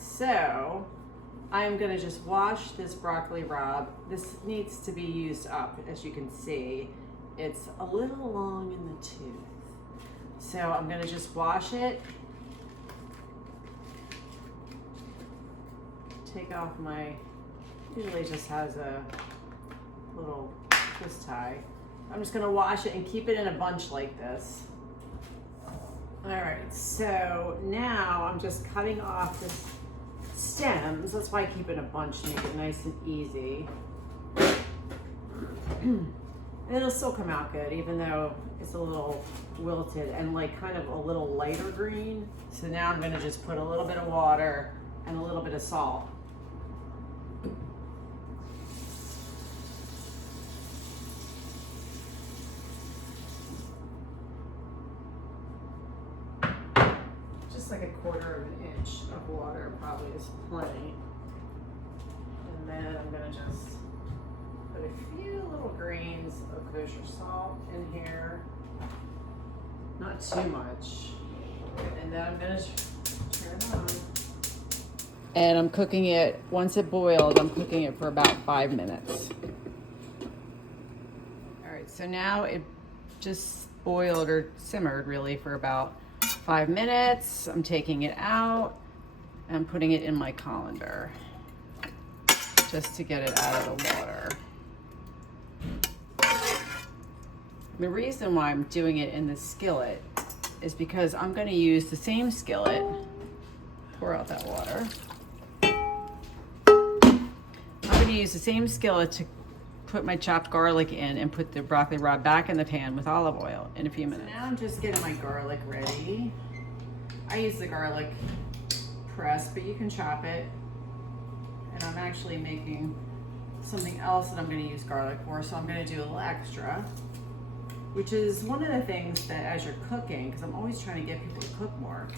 so I'm gonna just wash this broccoli rabe. This needs to be used up, as you can see. It's a little long in the tooth. So I'm gonna just wash it. Take off my, usually just has a little twist tie. I'm just gonna wash it and keep it in a bunch like this. All right, so now I'm just cutting off the stems. That's why I keep it in a bunch to make it nice and easy. And it'll still come out good, even though it's a little wilted and like kind of a little lighter green. So now I'm gonna just put a little bit of water and a little bit of salt. Just like a quarter of an inch of water probably is plenty. And then I'm gonna just put a few little grains of kosher salt in here. Not too much. And then I'm gonna turn it on. And I'm cooking it, once it boiled, I'm cooking it for about 5 minutes. All right, so now it just boiled or simmered really for about 5 minutes. I'm taking it out and putting it in my colander just to get it out of the water. The reason why I'm doing it in the skillet is because I'm going to use the same skillet, pour out that water. I'm going to use the same skillet to put my chopped garlic in and put the broccoli rabe back in the pan with olive oil in a few minutes. So now I'm just getting my garlic ready. I use the garlic press, but you can chop it. And I'm actually making something else that I'm going to use garlic for, so I'm going to do a little extra, which is one of the things that as you're cooking, because I'm always trying to get people to cook more,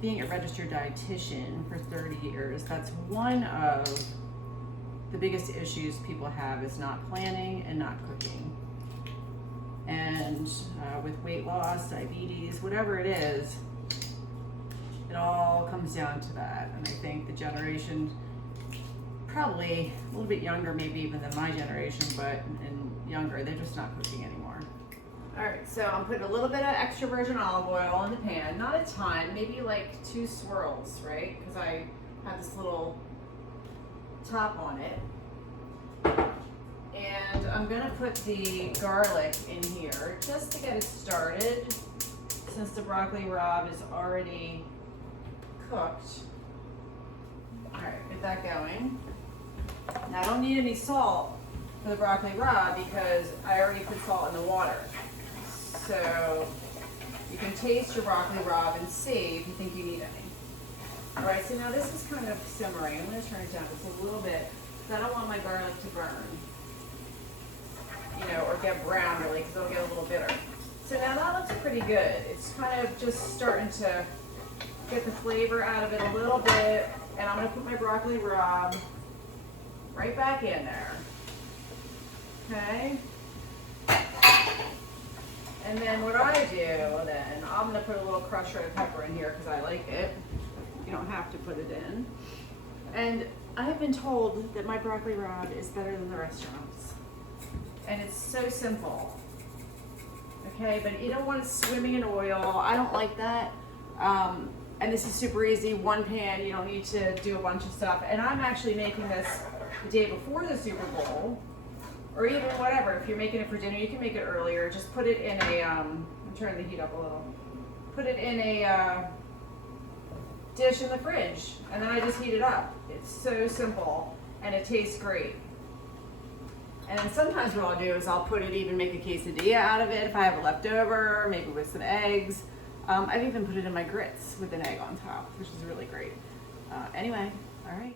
being a registered dietitian for 30 years, that's one of the biggest issues people have is not planning and not cooking. And with weight loss, diabetes, whatever it is, it all comes down to that. And I think the generation, probably a little bit younger maybe even than my generation, but and younger, they're just not cooking anymore. All right, so I'm putting a little bit of extra virgin olive oil in the pan, not a ton, maybe like 2 swirls, right? Because I have this little top on it. And I'm gonna put the garlic in here just to get it started, since the broccoli rabe is already cooked. All right, get that going. Now I don't need any salt for the broccoli rabe because I already put salt in the water. So you can taste your broccoli rabe and see if you think you need any. All right, so now this is kind of simmering. I'm gonna turn it down just a little bit because I don't want my garlic to burn, you know, or get brown really, because it'll get a little bitter. So now that looks pretty good. It's kind of just starting to get the flavor out of it a little bit, and I'm gonna put my broccoli rabe right back in there. Okay. And then what I do then, I'm gonna put a little crushed red pepper in here because I like it. You don't have to put it in. And I have been told that my broccoli rabe is better than the restaurants. And it's so simple. Okay, but you don't want it swimming in oil. I don't like that. And this is super easy, one pan, you don't need to do a bunch of stuff. And I'm actually making this the day before the Super Bowl, or even whatever. If you're making it for dinner, you can make it earlier. Just put it in a, I'm turning the heat up a little. Put it in a dish in the fridge, and then I just heat it up. It's so simple, and it tastes great. And then sometimes what I'll do is I'll put it, even make a quesadilla out of it if I have it left over, maybe with some eggs. I've even put it in my grits with an egg on top, which is really great. Anyway, all right.